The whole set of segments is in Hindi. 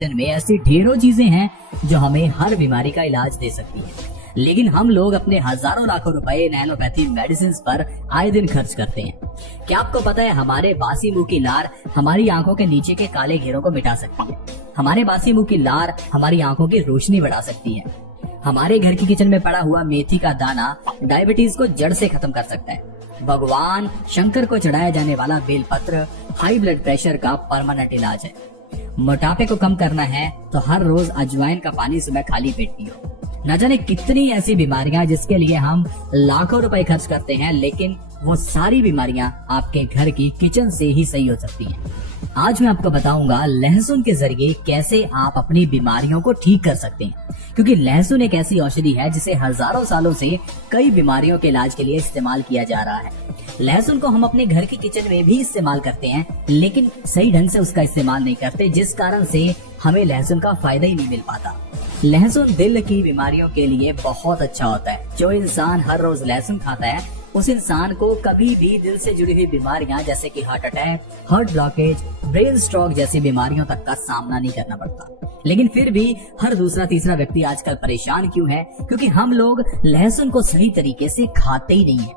में ऐसी ढेरों चीजें हैं जो हमें हर बीमारी का इलाज दे सकती हैं, लेकिन हम लोग अपने हजारों लाखों रुपए नैनोपैथी मेडिसिन पर आए दिन खर्च करते हैं। क्या आपको पता है हमारे बासी मुंह की लार हमारी आंखों के नीचे के काले घेरों को मिटा सकती है। हमारे बासी मुंह की लार हमारी आंखों की रोशनी बढ़ा सकती है। हमारे घर की किचन में पड़ा हुआ मेथी का दाना डायबिटीज को जड़ से खत्म कर सकता है। भगवान शंकर को चढ़ाया जाने वाला बेलपत्र हाई ब्लड प्रेशर का परमानेंट इलाज है। मोटापे को कम करना है तो हर रोज अजवाइन का पानी सुबह खाली पेट पियो। न जाने कितनी ऐसी बीमारियां जिसके लिए हम लाखों रुपए खर्च करते हैं, लेकिन वो सारी बीमारियां आपके घर की किचन से ही सही हो सकती हैं। आज मैं आपको बताऊंगा लहसुन के जरिए कैसे आप अपनी बीमारियों को ठीक कर सकते हैं, क्योंकि लहसुन एक ऐसी औषधि है जिसे हजारों सालों से कई बीमारियों के इलाज के लिए इस्तेमाल किया जा रहा है। लहसुन को हम अपने घर की किचन में भी इस्तेमाल करते हैं, लेकिन सही ढंग से उसका इस्तेमाल नहीं करते, जिस कारण से हमें लहसुन का फायदा ही नहीं मिल पाता। लहसुन दिल की बीमारियों के लिए बहुत अच्छा होता है। जो इंसान हर रोज लहसुन खाता है उस इंसान को कभी भी दिल से जुड़ी हुई बीमारियां जैसे कि heart attack, heart blockage, brain stroke जैसी बीमारियों तक का सामना नहीं करना पड़ता। लेकिन फिर भी हर दूसरा तीसरा व्यक्ति आजकल परेशान क्यों है? क्योंकि हम लोग लहसुन को सही तरीके से खाते ही नहीं है।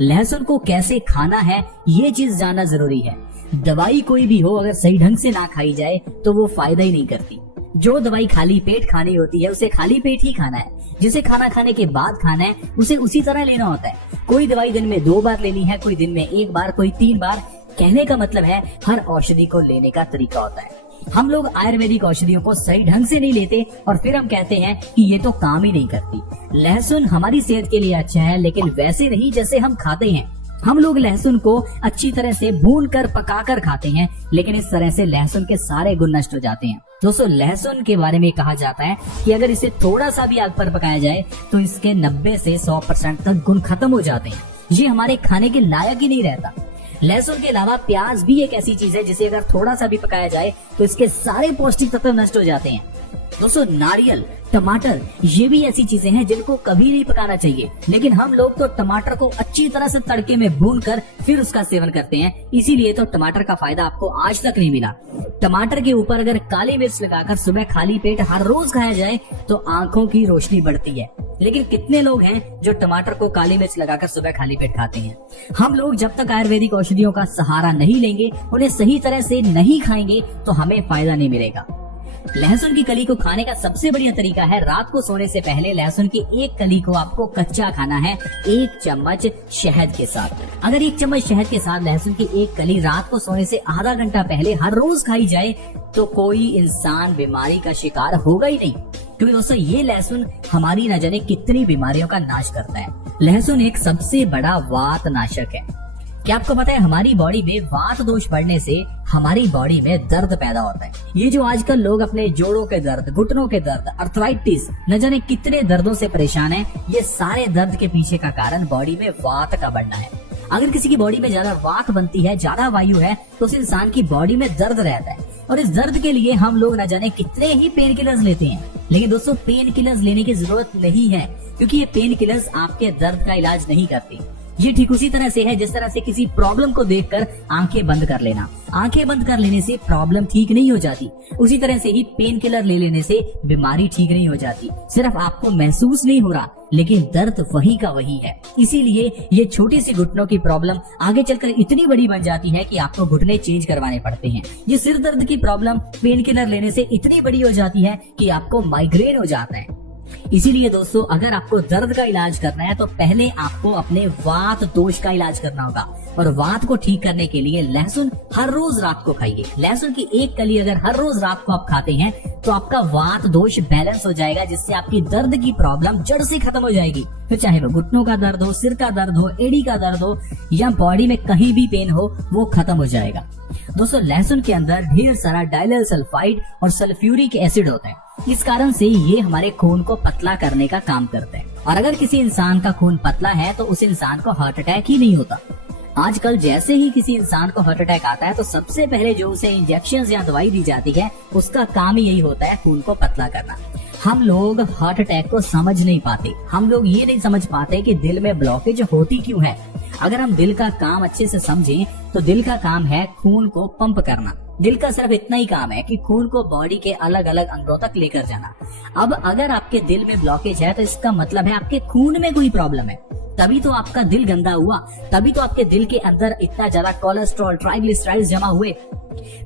लहसुन को कैसे खाना है ये चीज जानना जरूरी है। दवाई कोई भी हो, अगर सही ढंग से ना खाई जाए तो वो फायदा ही नहीं करती। जो दवाई खाली पेट खानी होती है उसे खाली पेट ही खाना है। जिसे खाना खाने के बाद खाना है उसे उसी तरह लेना होता है। कोई दवाई दिन में 2 बार लेनी है, कोई दिन में 1 बार, कोई 3 बार। कहने का मतलब है हर औषधि को लेने का तरीका होता है। हम लोग आयुर्वेदिक औषधियों को सही ढंग से नहीं लेते और फिर हम कहते हैं कि ये तो काम ही नहीं करती। लहसुन हमारी सेहत के लिए अच्छा है, लेकिन वैसे नहीं जैसे हम खाते हैं। हम लोग लहसुन को अच्छी तरह से भून कर पका कर खाते हैं, लेकिन इस तरह से लहसुन के सारे गुण नष्ट हो जाते हैं। दोस्तों, लहसुन के बारे में कहा जाता है कि अगर इसे थोड़ा सा भी आग पर पकाया जाए तो इसके 90 से 100% तक गुण खत्म हो जाते हैं। ये हमारे खाने के लायक ही नहीं रहता। लहसुन के अलावा प्याज भी एक ऐसी चीज है जिसे अगर थोड़ा सा भी पकाया जाए तो इसके सारे पौष्टिक तत्व नष्ट हो जाते हैं। दोस्तों, नारियल, टमाटर ये भी ऐसी चीजें हैं जिनको कभी नहीं पकाना चाहिए, लेकिन हम लोग तो टमाटर को अच्छी तरह से तड़के में भूनकर फिर उसका सेवन करते हैं। इसीलिए तो टमाटर का फायदा आपको आज तक नहीं मिला। टमाटर के ऊपर अगर काली मिर्च लगाकर सुबह खाली पेट हर रोज खाया जाए तो आंखों की रोशनी बढ़ती है। लेकिन कितने लोग हैं जो टमाटर को काली मिर्च लगाकर सुबह खाली पेट खाते हैं? हम लोग जब तक आयुर्वेदिक औषधियों का सहारा नहीं लेंगे, उन्हें सही तरह से नहीं खाएंगे तो हमें फायदा नहीं मिलेगा। लहसुन की कली को खाने का सबसे बढ़िया तरीका है रात को सोने से पहले लहसुन की एक कली को आपको कच्चा खाना है 1 चम्मच शहद के साथ। अगर 1 चम्मच शहद के साथ लहसुन की एक कली रात को सोने से आधा घंटा पहले हर रोज खाई जाए तो कोई इंसान बीमारी का शिकार होगा ही नहीं। क्योंकि दोस्तों, ये लहसुन हमारी न जाने कितनी बीमारियों का नाश करता है। लहसुन एक सबसे बड़ा वात नाशक है। क्या आपको पता है हमारी बॉडी में वात दोष बढ़ने से हमारी बॉडी में दर्द पैदा होता है। ये जो आजकल लोग अपने जोड़ों के दर्द, घुटनों के दर्द, अर्थराइटिस, न जाने कितने दर्दों से परेशान हैं, ये सारे दर्द के पीछे का कारण बॉडी में वात का बढ़ना है। अगर किसी की बॉडी में ज्यादा वात बनती है, ज्यादा वायु है, तो उस इंसान की बॉडी में दर्द रहता है और इस दर्द के लिए हम लोग न जाने कितने ही पेन किलर्स लेते हैं। लेकिन दोस्तों, पेन किलर्स लेने की जरूरत नहीं है, क्योंकि ये पेन किलर्स आपके दर्द का इलाज नहीं करती। ये ठीक उसी तरह से है जिस तरह से किसी प्रॉब्लम को देखकर आंखें बंद कर लेना। आंखें बंद कर लेने से प्रॉब्लम ठीक नहीं हो जाती। उसी तरह से ही पेन किलर ले लेने से बीमारी ठीक नहीं हो जाती। सिर्फ आपको महसूस नहीं हो रहा, लेकिन दर्द वही का वही है। इसीलिए ये छोटी सी घुटनों की प्रॉब्लम आगे चलकर इतनी बड़ी बन जाती है कि आपको घुटने चेंज करवाने पड़ते हैं। ये सिर दर्द की प्रॉब्लम पेन किलर लेने से इतनी बड़ी हो जाती है कि आपको माइग्रेन हो जाता है। इसीलिए दोस्तों, अगर आपको दर्द का इलाज करना है तो पहले आपको अपने वात दोष का इलाज करना होगा। और वात को ठीक करने के लिए लहसुन हर रोज रात को खाइए। लहसुन की एक कली अगर हर रोज रात को आप खाते हैं तो आपका वात दोष बैलेंस हो जाएगा, जिससे आपकी दर्द की प्रॉब्लम जड़ से खत्म हो जाएगी। फिर चाहे वो घुटनों का दर्द हो, सिर का दर्द हो, एड़ी का दर्द हो या बॉडी में कहीं भी पेन हो, वो खत्म हो जाएगा। दोस्तों, लहसुन के अंदर ढेर सारा डाइलेल सल्फाइड और सल्फ्यूरिक एसिड होता है। इस कारण से ये हमारे खून को पतला करने का काम करते हैं। और अगर किसी इंसान का खून पतला है तो उस इंसान को हार्ट अटैक ही नहीं होता। आजकल जैसे ही किसी इंसान को हार्ट अटैक आता है तो सबसे पहले जो उसे इंजेक्शन या दवाई दी जाती है उसका काम ही यही होता है खून को पतला करना। हम लोग हार्ट अटैक को समझ नहीं पाते। हम लोग ये नहीं समझ पाते कि दिल में ब्लॉकेज होती क्यों है। अगर हम दिल का काम अच्छे से समझें तो दिल का काम है खून को पंप करना। दिल का सिर्फ इतना ही काम है कि खून को बॉडी के अलग अलग अंगों तक लेकर जाना। अब अगर आपके दिल में ब्लॉकेज है तो इसका मतलब है आपके खून में कोई प्रॉब्लम है, तभी तो आपका दिल गंदा हुआ, तभी तो आपके दिल के अंदर इतना ज्यादा कोलेस्ट्रॉल, ट्राइग्लिसराइड्स जमा हुए।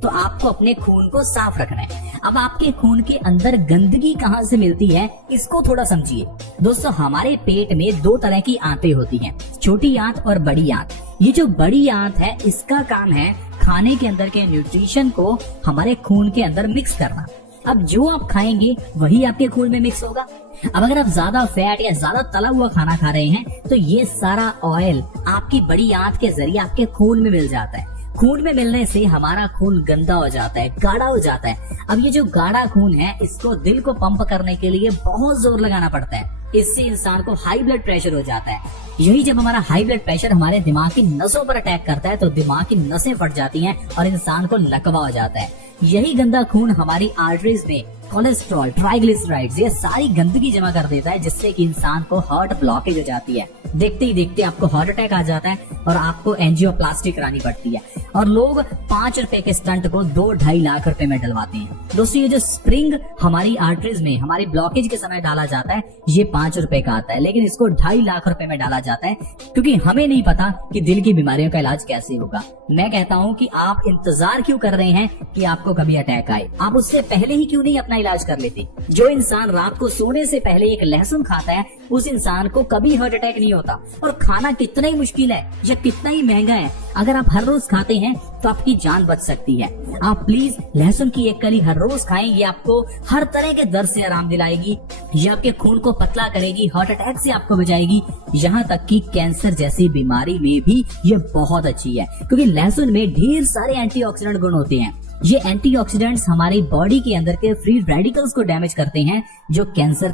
तो आपको अपने खून को साफ रखना है। अब आपके खून के अंदर गंदगी कहाँ से मिलती है, इसको थोड़ा समझिए। दोस्तों, हमारे पेट में दो तरह की आंतें होती हैं, छोटी आंत और बड़ी आंत। ये जो बड़ी आंत है, इसका काम है खाने के अंदर के न्यूट्रिशन को हमारे खून के अंदर मिक्स करना। अब जो आप खाएंगे वही आपके खून में मिक्स होगा। अब अगर आप ज्यादा फैट या ज्यादा तला हुआ खाना खा रहे हैं तो ये सारा ऑयल आपकी बड़ी आंत के जरिए आपके खून में मिल जाता है। खून में मिलने से हमारा खून गंदा हो जाता है, गाढ़ा हो जाता है। अब ये जो गाढ़ा खून है, इसको दिल को पंप करने के लिए बहुत जोर लगाना पड़ता है। इससे इंसान को हाई ब्लड प्रेशर हो जाता है। यही जब हमारा हाई ब्लड प्रेशर हमारे दिमाग की नसों पर अटैक करता है तो दिमाग की नसें फट जाती हैं और इंसान को लकवा हो जाता है। यही गंदा खून हमारी आर्टरीज में कोलेस्ट्रॉल, ट्राइग्लिसराइड्स, ये सारी गंदगी जमा कर देता है, जिससे कि इंसान को हार्ट ब्लॉकेज हो जाती है। देखते ही देखते आपको हार्ट अटैक आ जाता है और आपको एंजियोप्लास्टी करानी पड़ती है। और लोग 5 रुपए के स्टंट को 2-2.5 लाख रुपए में डलवाते हैं। दोस्तों, ये जो स्प्रिंग हमारी आर्टरीज में हमारी ब्लॉकेज के समय डाला जाता है, ये 5 रुपए का आता है, लेकिन इसको 2.5 लाख रुपए में डाला जाता है, क्योंकि हमें नहीं पता कि दिल की बीमारियों का इलाज कैसे होगा। मैं कहता हूँ कि आप इंतजार क्यों कर रहे हैं कि आपको कभी अटैक आए? आप उससे पहले ही क्यों नहीं अपना इलाज कर लेते? जो इंसान रात को सोने से पहले एक लहसुन खाता है, उस इंसान को कभी हार्ट अटैक नहीं होता। और खाना कितना ही मुश्किल है या कितना ही महंगा है, अगर आप हर रोज खाते हैं तो आपकी जान बच सकती है। आप प्लीज लहसुन की एक कली हर रोज खाएं। ये आपको हर तरह के दर्द से आराम दिलाएगी, ये आपके खून को पतला करेगी, हार्ट अटैक से आपको बचाएगी, यहाँ तक कि कैंसर जैसी बीमारी में भी ये बहुत अच्छी है, क्योंकि लहसुन में ढेर सारे एंटीऑक्सीडेंट गुण होते हैं। ये एंटीऑक्सीडेंट्स हमारी बॉडी के अंदर के फ्री रेडिकल्स को डैमेज करते हैं, जो कैंसर